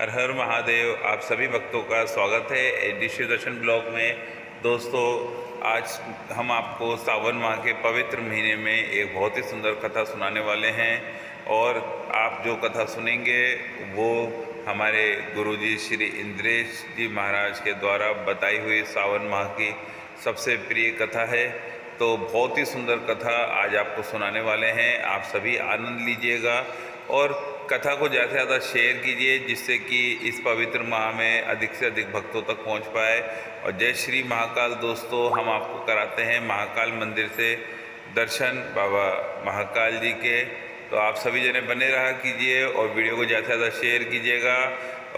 हर हर महादेव। आप सभी भक्तों का स्वागत है एडीसी दर्शन ब्लॉग में। दोस्तों, आज हम आपको सावन माह के पवित्र महीने में एक बहुत ही सुंदर कथा सुनाने वाले हैं और आप जो कथा सुनेंगे वो हमारे गुरुजी श्री इंद्रेश जी महाराज के द्वारा बताई हुई सावन माह की सबसे प्रिय कथा है। तो बहुत ही सुंदर कथा आज आपको सुनाने वाले हैं। आप सभी आनंद लीजिएगा और कथा को ज़्यादा से ज़्यादा शेयर कीजिए, जिससे कि इस पवित्र माह में अधिक से अधिक भक्तों तक पहुंच पाए। और जय श्री महाकाल। दोस्तों, हम आपको कराते हैं महाकाल मंदिर से दर्शन बाबा महाकाल जी के। तो आप सभी जने बने रहा कीजिए और वीडियो को ज़्यादा से ज़्यादा शेयर कीजिएगा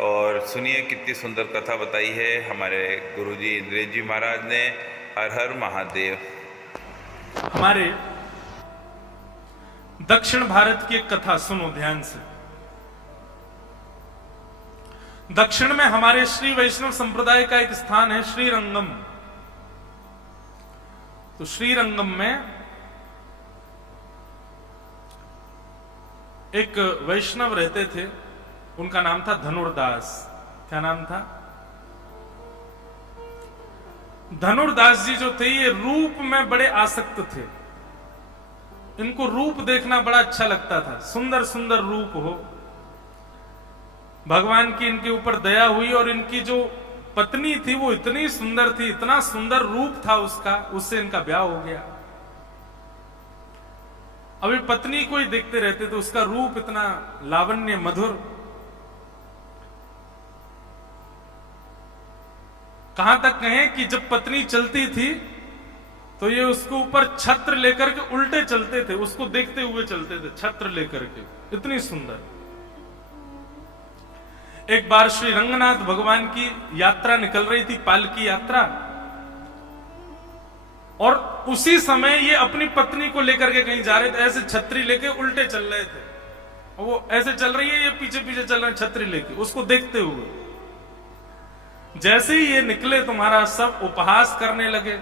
और सुनिए कितनी सुंदर कथा बताई है हमारे गुरुजी इंद्रेश जी महाराज ने। हर हर महादेव। हमारे दक्षिण भारत की एक कथा सुनो ध्यान से। दक्षिण में हमारे श्री वैष्णव संप्रदाय का एक स्थान है श्रीरंगम। तो श्रीरंगम में एक वैष्णव रहते थे, उनका नाम था धनुर्दास। क्या नाम था? धनुर्दास जी जो थे ये रूप में बड़े आसक्त थे। इनको रूप देखना बड़ा अच्छा लगता था, सुंदर सुंदर रूप हो। भगवान की इनके ऊपर दया हुई और इनकी जो पत्नी थी वो इतनी सुंदर थी, इतना सुंदर रूप था उसका, उससे इनका ब्याह हो गया। अभी पत्नी को ही देखते रहते तो उसका रूप इतना लावण्य मधुर। कहां तक कहें कि जब पत्नी चलती थी तो ये उसके ऊपर छत्र लेकर के उल्टे चलते थे, उसको देखते हुए चलते थे छत्र लेकर के, इतनी सुंदर। एक बार श्री रंगनाथ भगवान की यात्रा निकल रही थी, पालकी यात्रा, और उसी समय ये अपनी पत्नी को लेकर के कहीं जा रहे थे। ऐसे छतरी लेके उल्टे चल रहे थे, और वो ऐसे चल रही है, ये पीछे पीछे चल रहे हैं छतरी लेके, उसको देखते हुए। जैसे ही ये निकले तुम्हारा सब उपहास करने लगे,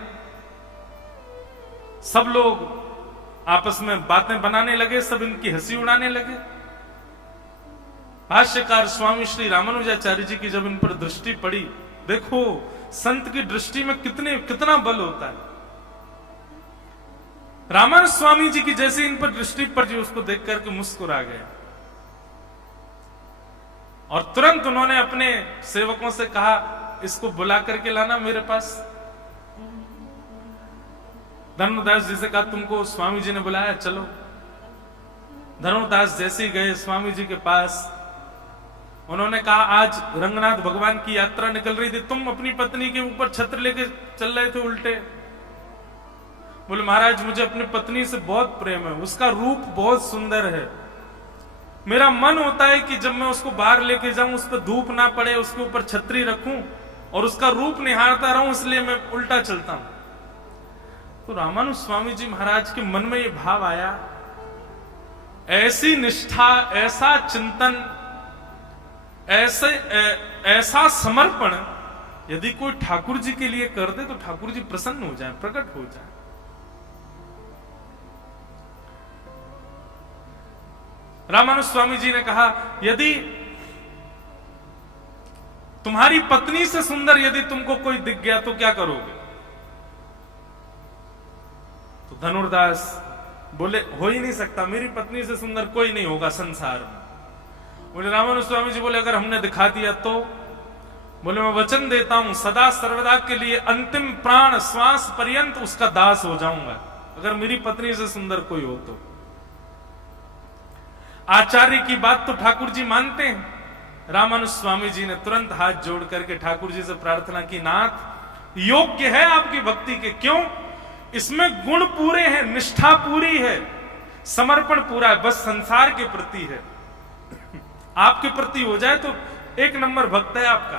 सब लोग आपस में बातें बनाने लगे, सब इनकी हंसी उड़ाने लगे। भाष्यकार स्वामी श्री रामानुजाचार्य जी की जब इन पर दृष्टि पड़ी, देखो संत की दृष्टि में कितना बल होता है। रामानुज स्वामी जी की जैसे इन पर दृष्टि पड़ी, उसको देख करके मुस्कुरा गए और तुरंत उन्होंने अपने सेवकों से कहा, इसको बुला करके लाना मेरे पास। धनुर्दास जी से कहा, तुमको स्वामी जी ने बुलाया, चलो। धनुर्दास जैसे ही गए स्वामी जी के पास, उन्होंने कहा, आज रंगनाथ भगवान की यात्रा निकल रही थी, तुम अपनी पत्नी के ऊपर छत्र लेके चल रहे थे उल्टे। बोले, महाराज मुझे अपनी पत्नी से बहुत प्रेम है, उसका रूप बहुत सुंदर है। मेरा मन होता है कि जब मैं उसको बाहर लेके जाऊं, उस पर धूप ना पड़े, उसके ऊपर छतरी रखूं और उसका रूप निहारता रहूं, इसलिए मैं उल्टा चलता हूं। तो रामानुज स्वामी जी महाराज के मन में ये भाव आया, ऐसी निष्ठा, ऐसा चिंतन, ऐसा समर्पण यदि कोई ठाकुर जी के लिए कर दे तो ठाकुर जी प्रसन्न हो जाए, प्रकट हो जाए। रामानुज स्वामी जी ने कहा, यदि तुम्हारी पत्नी से सुंदर यदि तुमको कोई दिख गया तो क्या करोगे? तो धनुर्दास बोले, हो ही नहीं सकता, मेरी पत्नी से सुंदर कोई नहीं होगा संसार में। बोले रामानुज स्वामी जी बोले, अगर हमने दिखा दिया तो? बोले, मैं वचन देता हूं सदा सर्वदा के लिए अंतिम प्राण श्वास पर्यंत उसका दास हो जाऊंगा, अगर मेरी पत्नी से सुंदर कोई हो तो। आचार्य की बात तो ठाकुर जी मानते हैं। रामानुज स्वामी जी ने तुरंत हाथ जोड़ करके ठाकुर जी से प्रार्थना की, नाथ योग्य है आपकी भक्ति के। क्यों? इसमें गुण पूरे हैं, निष्ठा पूरी है, समर्पण पूरा है, बस संसार के प्रति है। आपके प्रति हो जाए तो एक नंबर भक्त है आपका,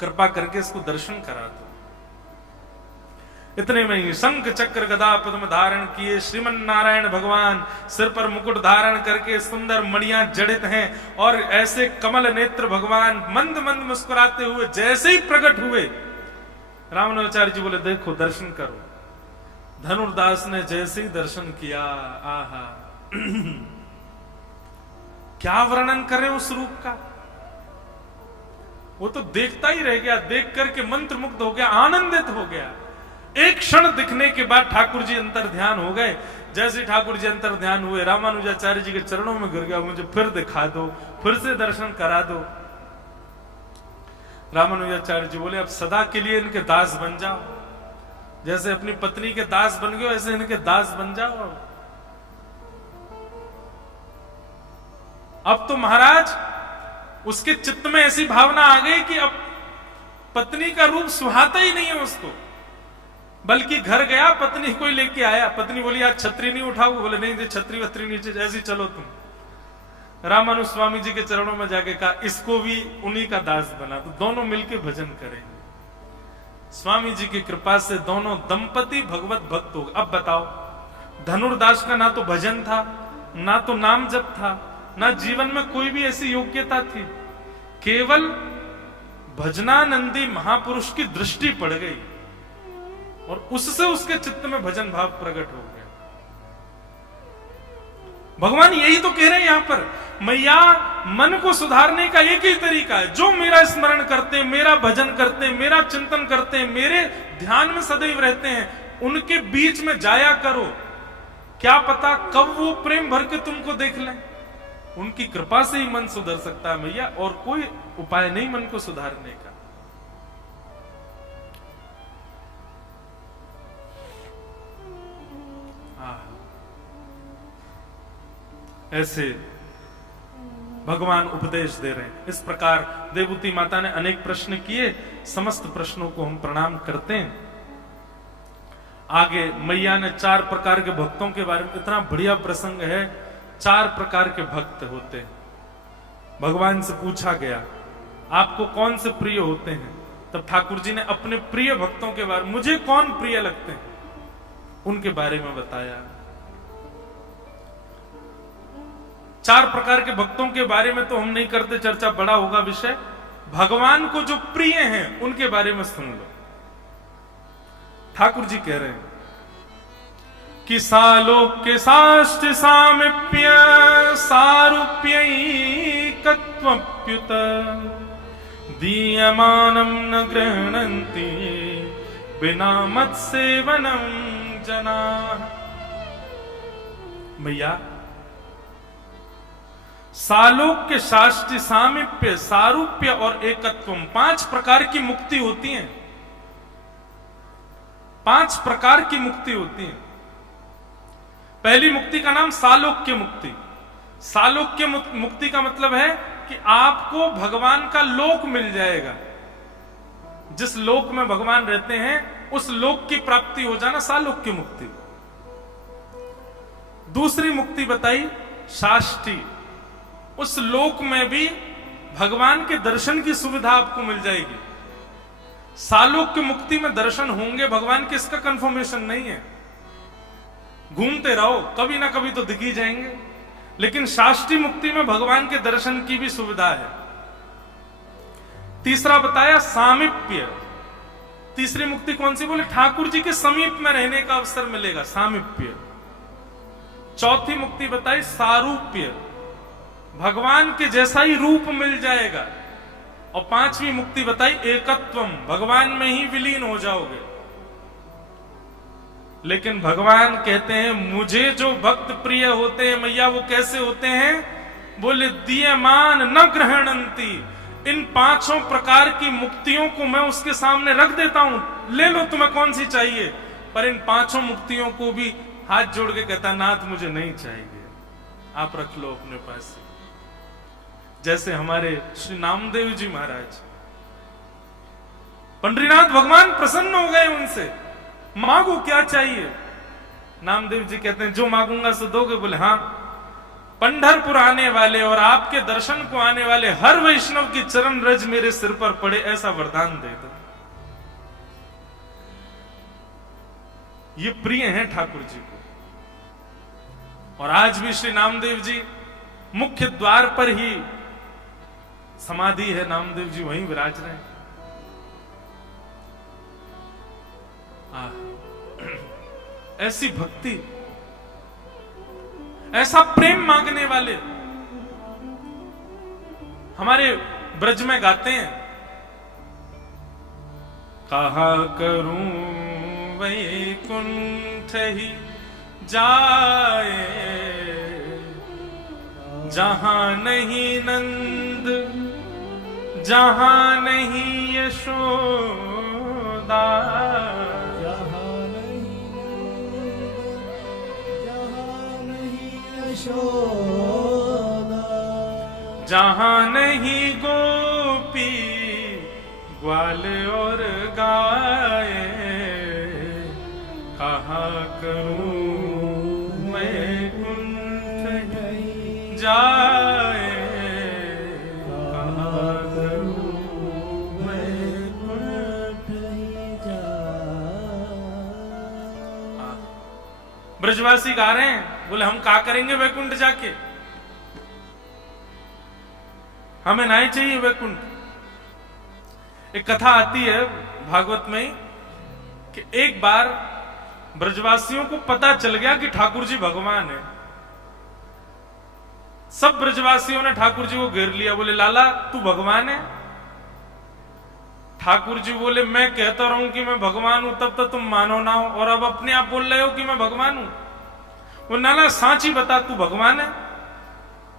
कृपा करके इसको दर्शन करा दो। इतने में ही शंख चक्र गदा पद्म धारण किए श्रीमन नारायण भगवान सिर पर मुकुट धारण करके सुंदर मणियां जड़ित हैं और ऐसे कमल नेत्र भगवान मंद मंद मुस्कुराते हुए जैसे ही प्रकट हुए, रामानुजाचार्य जी बोले, देखो दर्शन करो। धनुर्दास ने जैसे ही दर्शन किया, आहा क्या वर्णन करें उस रूप का। वो तो देखता ही रह गया, देख करके मंत्रमुग्ध हो गया, आनंदित हो गया। एक क्षण दिखने के बाद ठाकुर जी अंतर ध्यान हो गए। जैसे ठाकुर जी अंतर ध्यान हुए, रामानुजाचार्य जी के चरणों में गिर गया, मुझे फिर दिखा दो, फिर से दर्शन करा दो। रामानुजाचार्य जी बोले अब सदा के लिए इनके दास बन जाओ, जैसे अपनी पत्नी के दास बन गए ऐसे इनके दास बन जाओ। अब तो महाराज उसके चित्त में ऐसी भावना आ गई कि अब पत्नी का रूप सुहाता ही नहीं है उसको, बल्कि घर गया, पत्नी को ही लेके आया। पत्नी बोली आज छतरी नहीं उठाओ, बोले नहीं छतरी वतरी नीचे, जैसी चलो तुम। रामानुज स्वामी जी के चरणों में जाके कहा इसको भी उन्हीं का दास बना, तो दोनों मिलके भजन करें। स्वामी जी की कृपा से दोनों दंपति भगवत भक्त हो गए। अब बताओ, धनुर्दास का ना तो भजन था, ना तो नाम जप था, ना जीवन में कोई भी ऐसी योग्यता थी, केवल भजनानंदी महापुरुष की दृष्टि पड़ गई और उससे उसके चित्त में भजन भाव प्रकट हो गया। भगवान यही तो कह रहे हैं यहां पर, मैया मन को सुधारने का एक ही तरीका है, जो मेरा स्मरण करते हैं, मेरा भजन करते हैं, मेरा चिंतन करते हैं, मेरे ध्यान में सदैव रहते हैं, उनके बीच में जाया करो। क्या पता कब वो प्रेम भर के तुमको देख लें। उनकी कृपा से ही मन सुधर सकता है मैया, और कोई उपाय नहीं मन को सुधारने का। ऐसे भगवान उपदेश दे रहे हैं। इस प्रकार देवूती माता ने अनेक प्रश्न किए, समस्त प्रश्नों को हम प्रणाम करते हैं। आगे मैया ने 4 प्रकार के भक्तों के बारे में, इतना बढ़िया प्रसंग है। 4 प्रकार के भक्त होते हैं। भगवान से पूछा गया आपको कौन से प्रिय होते हैं, तब ठाकुर जी ने अपने प्रिय भक्तों के बारे में, मुझे कौन प्रिय लगते हैं, उनके बारे में बताया। 4 प्रकार के भक्तों के बारे में तो हम नहीं करते चर्चा, बड़ा होगा विषय। भगवान को जो प्रिय हैं उनके बारे में सुन लो। ठाकुर जी कह रहे हैं कि सालोक्य साष्ट सामीप्य सारूप्यैकत्वप्युत दीयमानं न गृह्णन्ति बिना मत्सेवनं जनाः। भैया सालोक्य साष्ट सामीप्य सारूप्य और एकत्वम, 5 प्रकार की मुक्ति होती है। 5 प्रकार की मुक्ति होती है। पहली मुक्ति का नाम सालोक्य मुक्ति। सालोक्य मुक्ति का मतलब है कि आपको भगवान का लोक मिल जाएगा। जिस लोक में भगवान रहते हैं उस लोक की प्राप्ति हो जाना सालोक्य मुक्ति। दूसरी मुक्ति बताई साष्टी, उस लोक में भी भगवान के दर्शन की सुविधा आपको मिल जाएगी। सालोक्य मुक्ति में दर्शन होंगे भगवान के, इसका कंफर्मेशन नहीं है, घूमते रहो कभी ना कभी तो दिख ही जाएंगे। लेकिन शास्त्री मुक्ति में भगवान के दर्शन की भी सुविधा है। तीसरा बताया सामीप्य। तीसरी मुक्ति कौन सी, बोले ठाकुर जी के समीप में रहने का अवसर मिलेगा, सामीप्य। चौथी मुक्ति बताई सारूप्य, भगवान के जैसा ही रूप मिल जाएगा। और 5वीं मुक्ति बताई एकत्वम, भगवान में ही विलीन हो जाओगे। लेकिन भगवान कहते हैं मुझे जो भक्त प्रिय होते हैं मैया, वो कैसे होते हैं, बोले दीयमान न ग्रहणंती। इन 5 प्रकार की मुक्तियों को मैं उसके सामने रख देता हूं, ले लो तुम्हें कौन सी चाहिए। पर इन 5 मुक्तियों को भी हाथ जोड़ के कहता नाथ मुझे नहीं चाहिए, आप रख लो अपने पास। जैसे हमारे श्री नामदेव जी महाराज, पंडरीनाथ भगवान प्रसन्न हो गए उनसे, मांगो क्या चाहिए। नामदेव जी कहते हैं जो मांगूंगा सो दोगे। बोले हाँ, पंढरपुर आने वाले और आपके दर्शन को आने वाले हर वैष्णव की चरण रज मेरे सिर पर पड़े, ऐसा वरदान दे दो। ये प्रिय हैं ठाकुर जी को। और आज भी श्री नामदेव जी मुख्य द्वार पर ही समाधि है, नामदेव जी वहीं विराज रहे हैं। ऐसी भक्ति, ऐसा प्रेम मांगने वाले हमारे ब्रज में गाते हैं कहा करूं वैकुंठ ही जाए, जहां नहीं नंद जहां नहीं यशोदा, जहाँ नहीं यशोदा, जहां नहीं गोपी ग्वाल और गाय, कहा करूं वैकुंठ ही जाए, कहा करूं वैकुंठ ही जाए। ब्रजवासी गा रहे हैं, बोले हम क्या करेंगे वैकुंठ जाके, हमें नहीं चाहिए वैकुंठ। एक कथा आती है भागवत में कि एक बार ब्रजवासियों को पता चल गया कि ठाकुर जी भगवान है। सब ब्रजवासियों ने ठाकुर जी को घेर लिया, बोले लाला तू भगवान है। ठाकुर जी बोले मैं कहता रहूं कि मैं भगवान हूं तब तक तुम मानो ना हो, और अब अपने आप बोल रहे हो कि मैं भगवान हूं। वो लाला सांची बता तू भगवान है।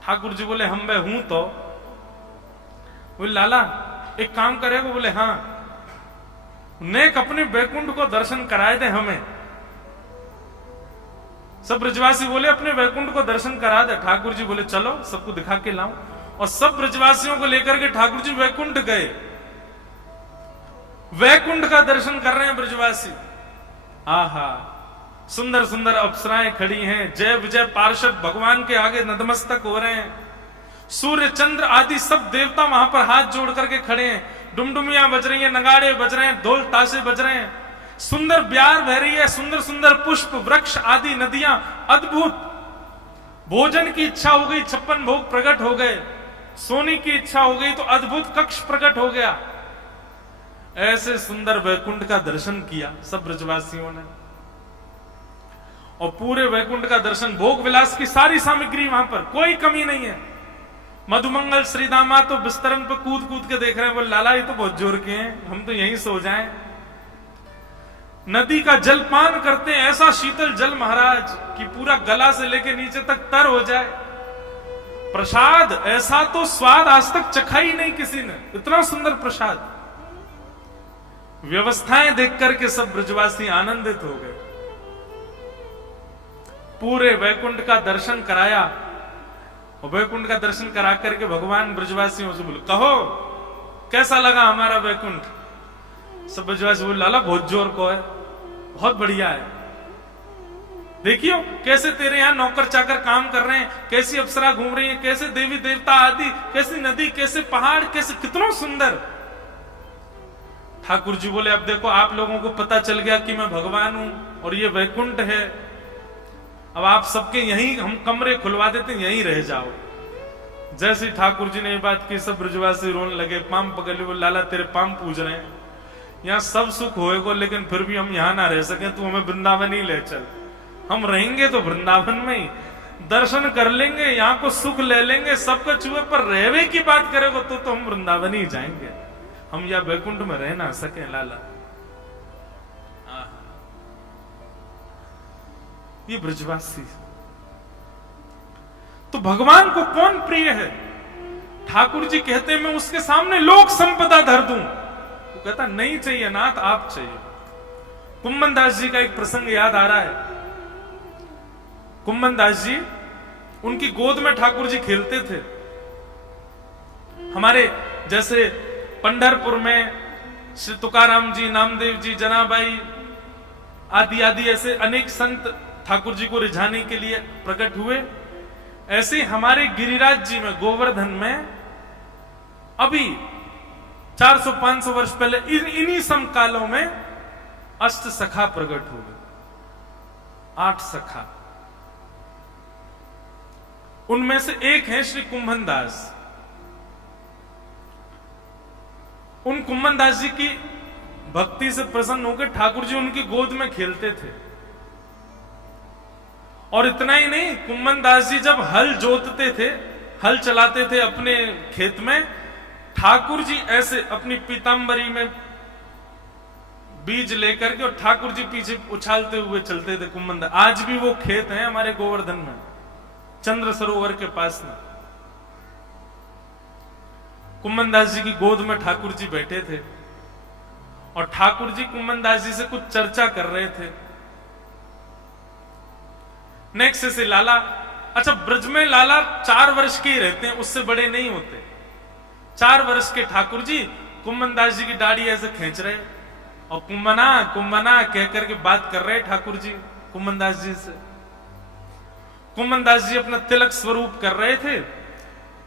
ठाकुर जी बोले हम मैं हूं तो। बोले लाला एक काम करेगा, बोले हाँ नेक अपने वैकुंठ को दर्शन कराए थे हमें। सब ब्रजवासी बोले अपने वैकुंठ को दर्शन करा दे। ठाकुर जी बोले चलो सबको दिखा के लाऊं, और सब ब्रजवासियों को लेकर के ठाकुर जी वैकुंठ गए। वैकुंठ का दर्शन कर रहे हैं ब्रजवासी। आहा सुंदर सुंदर अप्सराएं खड़ी हैं, जय विजय पार्षद भगवान के आगे नतमस्तक हो रहे हैं। सूर्य चंद्र आदि सब देवता वहां पर हाथ जोड़ करके खड़े हैं। डुमडुमियां बज रही हैं, नगाड़े बज रहे हैं, ढोल ताशे बज रहे हैं, सुंदर ब्यार बह रही है, सुंदर सुंदर पुष्प वृक्ष आदि नदियां, अद्भुत। भोजन की इच्छा हो गई, 56 भोग प्रकट हो गए। सोने की इच्छा हो गई तो अद्भुत कक्ष प्रकट हो गया। ऐसे सुंदर वैकुंठ का दर्शन किया सब ब्रजवासियों ने, और पूरे वैकुंठ का दर्शन, भोग विलास की सारी सामग्री वहां पर, कोई कमी नहीं है। मधुमंगल श्रीदामा तो बिस्तरन पर कूद कूद के देख रहे हैं, बोले लाला ये तो बहुत जोर के हैं, हम तो यहीं सो जाएं। नदी का जल पान करते हैं, ऐसा शीतल जल महाराज कि पूरा गला से लेके नीचे तक तर हो जाए। प्रसाद ऐसा तो स्वाद आज तक चखा ही नहीं किसी ने, इतना सुंदर प्रसाद। व्यवस्थाएं देख करके सब ब्रजवासी आनंदित हो गए। पूरे वैकुंठ का दर्शन कराया, और वैकुंठ का दर्शन करा करके भगवान ब्रजवासियों से बोले कहो कैसा लगा हमारा वैकुंठ। सब ब्रजवासी बोले लाला बहुत जोर को है, बहुत बढ़िया है। देखियो कैसे तेरे यहां नौकर चाकर काम कर रहे हैं, कैसी अप्सरा घूम रही है, कैसे देवी देवता आदि, कैसी नदी, कैसे पहाड़, कैसे कितना सुंदर। ठाकुर जी बोले अब देखो आप लोगों को पता चल गया कि मैं भगवान हूं और ये वैकुंठ है, अब आप सबके यहीं हम कमरे खुलवा देते हैं, यहीं रह जाओ। जैसे ठाकुर जी ने ये बात की सब ब्रजवासी रोने लगे, पाम पकड़ लिए, लाला तेरे पाम पूज रहे हैं, यहाँ सब सुख होएगा लेकिन फिर भी हम यहाँ ना रह सके, तू हमें वृंदावन ही ले चल। हम रहेंगे तो वृंदावन में ही दर्शन कर लेंगे, यहाँ को सुख ले लेंगे, सबका चूहे पर रहवे की बात करेगा तो हम वृंदावन ही जाएंगे, हम या वैकुंठ में रह ना सके लाला। ये ब्रजवासी तो भगवान को कौन प्रिय है? ठाकुर जी कहते हैं मैं उसके सामने लोक संपदा धर दूं, वो कहता नहीं चाहिए नाथ आप चाहिए। कुम्मन दास जी का एक प्रसंग याद आ रहा है। कुम्मन दास जी, उनकी गोद में ठाकुर जी खेलते थे। हमारे जैसे पंढरपुर में श्री तुकाराम जी, नामदेव जी, जनाबाई आदि आदि ऐसे अनेक संत ठाकुर जी को रिझाने के लिए प्रकट हुए, ऐसे हमारे गिरिराज जी में, गोवर्धन में अभी 400-500 वर्ष पहले इन्हीं समकालों में अष्ट सखा प्रकट हो गए, 8 सखा। उनमें से एक है श्री कुम्भन दास। उन कुम्भन दास जी की भक्ति से प्रसन्न होकर ठाकुर जी उनकी गोद में खेलते थे। और इतना ही नहीं, कुम्भन दास जी जब हल जोतते थे, हल चलाते थे अपने खेत में, ठाकुर जी ऐसे अपनी पीतांबरी में बीज लेकर के और ठाकुर जी पीछे उछालते हुए चलते थे कुम्मनदास। आज भी वो खेत है हमारे गोवर्धन में, चंद्र सरोवर के पास में। कुम्मनदास जी की गोद में ठाकुर जी बैठे थे और ठाकुर जी कुम्मनदास जी से कुछ चर्चा कर रहे थे। नेक्स्ट से लाला, अच्छा ब्रज में लाला 4 वर्ष के ही रहते हैं, उससे बड़े नहीं होते। 4 वर्ष के ठाकुर जी कुम्मनदास जी की दाढ़ी ऐसे खींच रहे और कुम्मना कुम्मना कह करके बात कर रहे ठाकुर जी कुम्मनदास जी से। कुम्मनदास जी अपना तिलक स्वरूप कर रहे थे।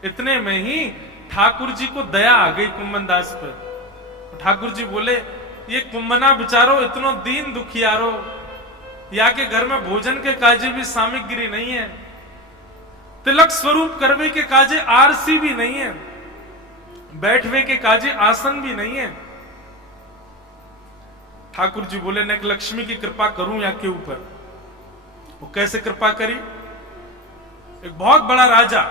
इतने में ही ठाकुर जी को दया आ गई कुम्मनदास पर। ठाकुर जी बोले, ये कुम्मना बिचारो इतनो दीन दुखियारो, या के घर में भोजन के काजे भी सामग्री नहीं है, तिलक स्वरूप करवे के काजे आरसी भी नहीं है, बैठवे के काजे आसन भी नहीं है। ठाकुर जी बोले, न लक्ष्मी की कृपा करूं या के ऊपर। वो कैसे कृपा करी? एक बहुत बड़ा राजा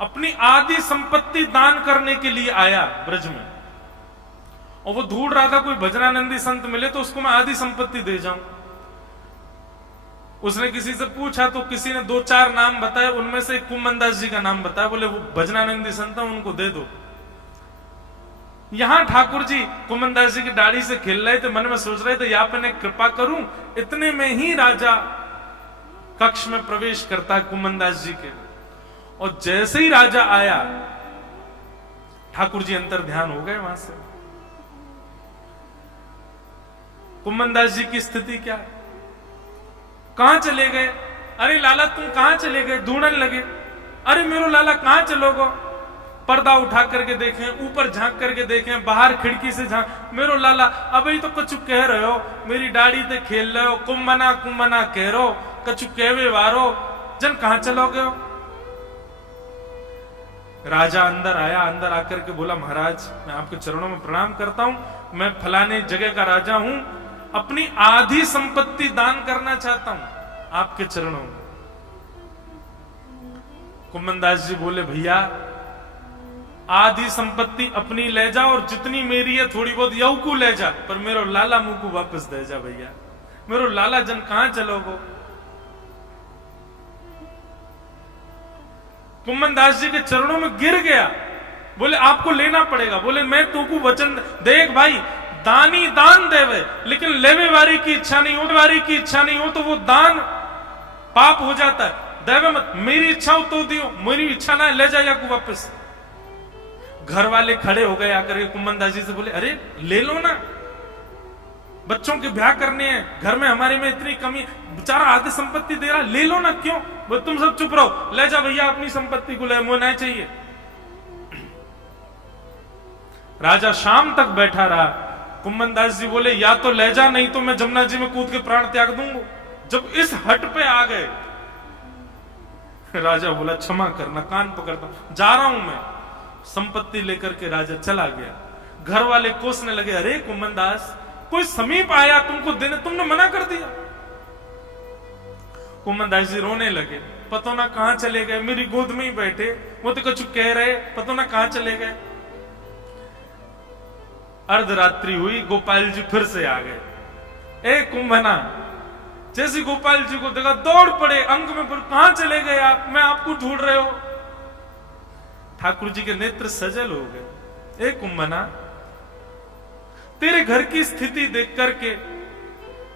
अपनी आदि संपत्ति दान करने के लिए आया ब्रज में, और वो ढूंढ रहा था कोई भजनानंदी संत मिले तो उसको मैं आदि संपत्ति दे जाऊं। उसने किसी से पूछा तो किसी ने 2-4 नाम बताए, उनमें से कुम्मनदास जी का नाम बताया। बोले वो भजनानंदी संत है, उनको दे दो। यहां ठाकुर जी कुम्मनदास जी की दाढ़ी से खेल रहे थे, मन में सोच रहे थे यहाँ पे मैं कृपा करूं। इतने में ही राजा कक्ष में प्रवेश करता है कुम्मनदास जी के, और जैसे ही राजा आया ठाकुर जी अंतर ध्यान हो गए वहां से। कुम्मनदास जी की स्थिति क्या है? कहां चले गए? अरे लाला तुम कहां चले गए? ढूंढने लगे। अरे मेरो लाला कहां चलोगो? पर्दा उठा करके देखें, ऊपर झांक करके देखें, बाहर खिड़की से झांक, मेरो लाला अभी तो कछु कह रहे हो, मेरी दाढ़ी ते खेल रहे हो, कुम्मना कुम्मना कह रहे हो, कछु कहवे वारो, जन कहां चलोगे हो? राजा अंदर आया, अंदर आकर के बोला, महाराज मैं आपके चरणों में प्रणाम करता हूं, मैं फलाने जगह का राजा हूं, अपनी आधी संपत्ति दान करना चाहता हूं आपके चरणों में। कुम्मनदास जी बोले, भैया आधी संपत्ति अपनी ले जा और जितनी मेरी है थोड़ी बहुत यऊ को ले जा, पर मेरो लाला मुंह को वापस दे जा भैया। मेरो लाला जन कहां चलोगो? कुम्मनदास जी के चरणों में गिर गया। बोले आपको लेना पड़ेगा। बोले मैं तू को वचन देख भाई, दानी दान देवे, लेकिन लेवे वारी की इच्छा नहीं हो, वारी की इच्छा नहीं हो तो वो दान पाप हो जाता है। देवे मत, मेरी इच्छा हो तो दियो, मेरी इच्छा ना है ले जाया को वापस। घर वाले खड़े हो गए आकर के कुम्मनदास जी से बोले, अरे ले लो ना, बच्चों के ब्याह करने हैं, घर में हमारे में इतनी कमी, बेचारा आधी संपत्ति दे रहा, ले लो ना। क्यों? बोले तुम सब चुप रहो, ले जा भैया अपनी संपत्ति को, ले मुझे नहीं चाहिए। राजा शाम तक बैठा रहा। कुम्मनदास जी बोले, या तो ले जा, नहीं तो मैं जमुना जी में कूद के प्राण त्याग दूंगा। जब इस हट पे आ गए, राजा बोला, क्षमा करना, कान पकड़ता हूं, जा रहा हूं मैं। संपत्ति लेकर के राजा चला गया। घर वाले कोसने लगे, अरे कुम्मनदास कोई समीप आया तुमको देने, तुमने मना कर दिया। कुम्मनदास जी रोने लगे, पता ना कहां चले गए, मेरी गोद में ही बैठे, वो तो कुछ कह रहे, पता ना कहां चले गए। अर्धरात्रि हुई, गोपाल जी फिर से आ गए। ए कुंभना, जैसे गोपाल जी को देखा दौड़ पड़े, अंग में पर कहां चले गए आप, मैं आपको ढूंढ रहे हो। ठाकुर जी के नेत्र सजल हो गए। ए कुंभना, तेरे घर की स्थिति देख करके,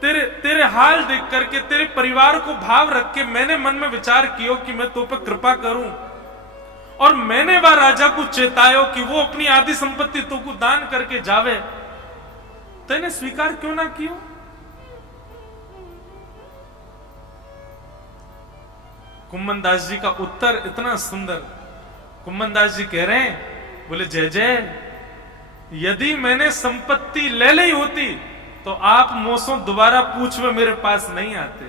तेरे हाल देख करके, तेरे परिवार को भाव रख के मैंने मन में विचार किया कि मैं तो पर कृपा करूं, और मैंने वह राजा को चेतायो कि वो अपनी आधी संपत्ति तो को दान करके जावे, तेने स्वीकार क्यों ना कियो? कुम्मनदास जी का उत्तर इतना सुंदर। कुम्मनदास जी कह रहे हैं, बोले जय जय, यदि मैंने संपत्ति ले ली होती तो आप मोसों दोबारा पूछ में मेरे पास नहीं आते।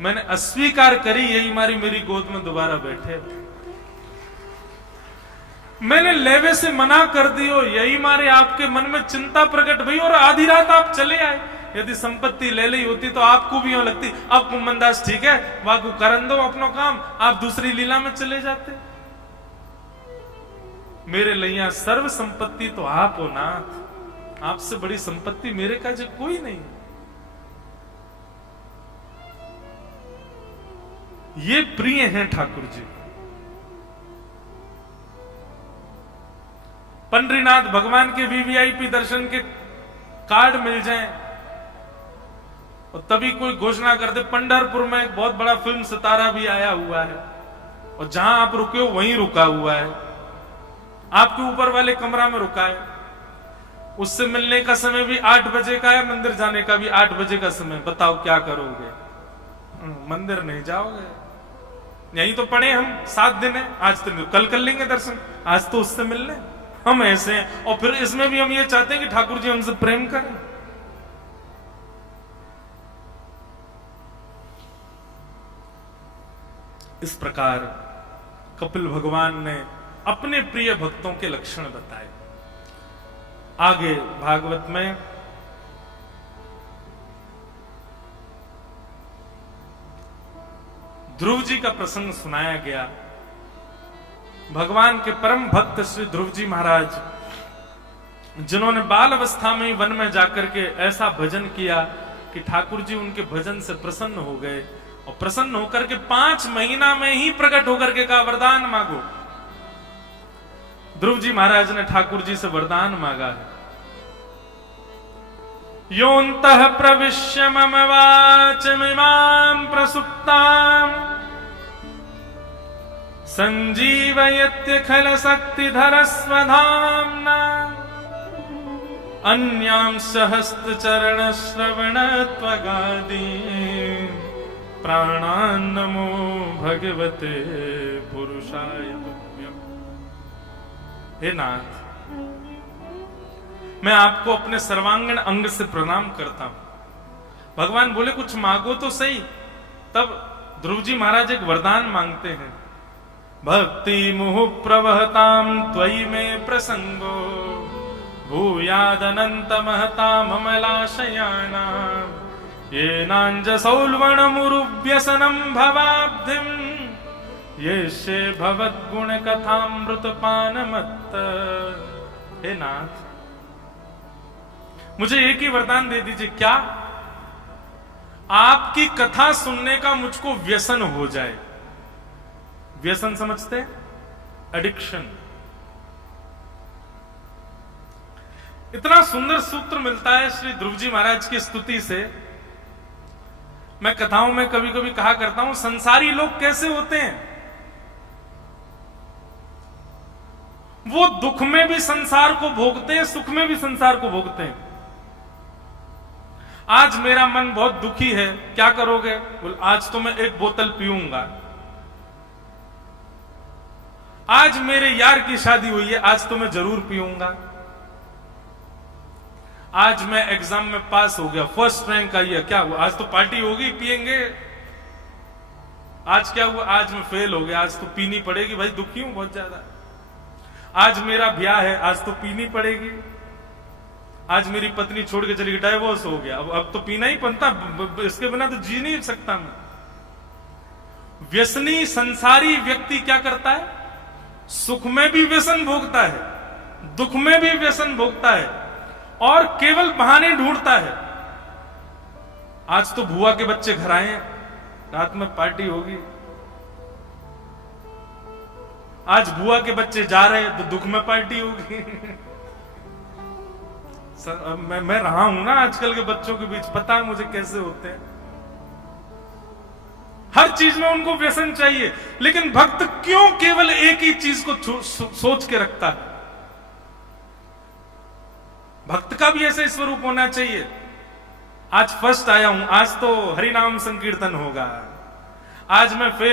मैंने अस्वीकार करी, यही मारी मेरी गोद में दोबारा बैठे। मैंने लेवे से मना कर दियो, यही मारे आपके मन में चिंता प्रकट हुई और आधी रात आप चले आए। यदि संपत्ति ले ली होती तो आपको भी यूं लगती, अब कुम्मनदास ठीक है, वाकू करन दो अपनो काम, आप दूसरी लीला में चले जाते। मेरे लिया सर्व संपत्ति तो आप हो नाथ, आपसे बड़ी संपत्ति मेरे का जो कोई नहीं। ये प्रिय हैं ठाकुर जी। पंडरीनाथ भगवान के वीवीआईपी दर्शन के कार्ड मिल जाएं और तभी कोई घोषणा कर दे पंढरपुर में एक बहुत बड़ा फिल्म सितारा भी आया हुआ है और जहां आप रुके हो वहीं रुका हुआ है, आपके ऊपर वाले कमरा में रुका है। उससे मिलने का समय भी 8 बजे का है, मंदिर जाने का भी 8 बजे का समय। बताओ क्या करोगे? मंदिर नहीं जाओगे। यही तो पढ़े हम 7 दिन है, आज तो कल कर लेंगे दर्शन, आज तो उससे मिल लें। हम ऐसे हैं और फिर इसमें भी हम ये चाहते हैं कि ठाकुर जी हमसे प्रेम करें। इस प्रकार कपिल भगवान ने अपने प्रिय भक्तों के लक्षण बताए। आगे भागवत में ध्रुव जी का प्रसंग सुनाया गया। भगवान के परम भक्त श्री ध्रुव जी महाराज, जिन्होंने बाल अवस्था में ही वन में जाकर के ऐसा भजन किया कि ठाकुर जी उनके भजन से प्रसन्न हो गए और प्रसन्न होकर के 5 महीना में ही प्रकट होकर के कहा वरदान मांगो। ध्रुव जी महाराज ने ठाकुर जी से वरदान मांगा है। योऽन्तः प्रविश्य मम वाचमिमां प्रसुप्ताम् संजीवयत्य खल शक्तिधर स्वधाम्ना अन्यांश हस्तचरण श्रवण त्वगादि प्राणान् नमो भगवते पुरुषाय तुभ्यम्। हे नाथ, मैं आपको अपने सर्वांगीण अंग से प्रणाम करता हूं। भगवान बोले कुछ मांगो तो सही। तब ध्रुव जी महाराज एक वरदान मांगते हैं। भक्ति मुहुः प्रवहतां त्वयि मे प्रसंगो भूयादनंत महताम् अमलाशयानां येनाञ्जसौल्वणमुरुव्यसनं भवाब्धिं येष्ये भवद्गुणकथामृतपानमत्त। हे नाथ, मुझे एक ही वरदान दे दीजिए, क्या आपकी कथा सुनने का मुझको व्यसन हो जाए। व्यसन समझते? एडिक्शन। इतना सुंदर सूत्र मिलता है श्री ध्रुव जी महाराज की स्तुति से। मैं कथाओं में कभी कभी कहा करता हूं, संसारी लोग कैसे होते हैं? वो दुख में भी संसार को भोगते हैं, सुख में भी संसार को भोगते हैं। आज मेरा मन बहुत दुखी है, क्या करोगे? बोल आज तो मैं 1 बोतल पीऊंगा। आज मेरे यार की शादी हुई है, आज तो मैं जरूर पीऊंगा। आज मैं एग्जाम में पास हो गया, फर्स्ट रैंक आई है, क्या हुआ? आज तो पार्टी होगी, पिएंगे। आज क्या हुआ? आज मैं फेल हो गया, आज तो पीनी पड़ेगी। भाई दुखी हूं बहुत ज्यादा। आज मेरा ब्याह है, आज तो पीनी पड़ेगी। आज मेरी पत्नी छोड़ के चली गई, डाइवोर्स हो गया, अब तो पीना ही पड़ता, इसके बिना तो जी नहीं सकता मैं। व्यसनी संसारी व्यक्ति क्या करता है? सुख में भी व्यसन भोगता है, दुख में भी व्यसन भोगता है और केवल बहाने ढूंढता है। आज तो बुआ के बच्चे घर आए हैं, रात में पार्टी होगी। आज बुआ के बच्चे जा रहे हैं तो दुख में पार्टी होगी। मैं रहा हूं ना आजकल के बच्चों के बीच, पता है मुझे कैसे होते हैं। हर चीज में उनको व्यसन चाहिए। लेकिन भक्त क्यों केवल एक ही चीज को सोच के रखता है? भक्त का भी ऐसा स्वरूप होना चाहिए। आज फर्स्ट आया हूं, आज तो हरिनाम संकीर्तन होगा, आज मैं फेल